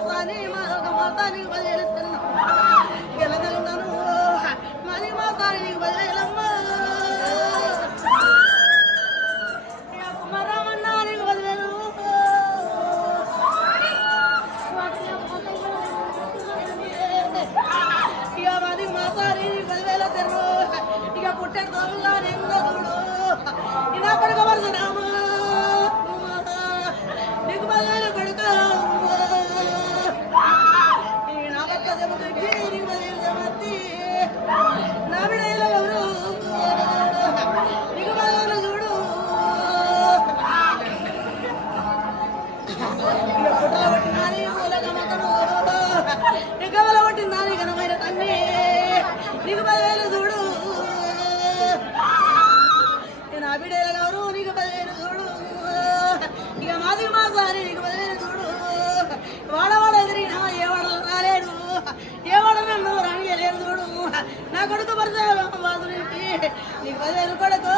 మాసాని మాదొక మాసానికి బదిలేస్తున్నాను గెలగలున్నాను మరి మాసానికి బదిలేలమ్మ కుమారమన్నా నీకు బదిలేను ఇక మరి మాసాని బదిలేల తెరు ఇక పుట్టే తోములా నిందో చూడు ఇనా కొడుకు వరుసరామ నీకు బదిలేల కొడుక నా భర్త దెబ్బకి నీకు బదిలేల దెబ్బతి నా బిడ్డల ఎవరు నీకు బదిలేల చూడు ఇక పుట్టల పట్టినాని మూలక మతను ఇక వల పట్టిందాని ఘనమైన తన్ని నీకు బదిలేల చూడు నా బిడ్డల ఎవరు నీకు బదిలేల చూడు ఇక మాది మాసారి నీకు బదిలేల చూడు వాడవాడ ఎదిరినా ఏ వాడలు రాలేడు ఏ వాడ నన్ను రానియలేదు చూడు నా కొడుకు పరిచయం బాధ నీకు బదిలేలు కొడుకు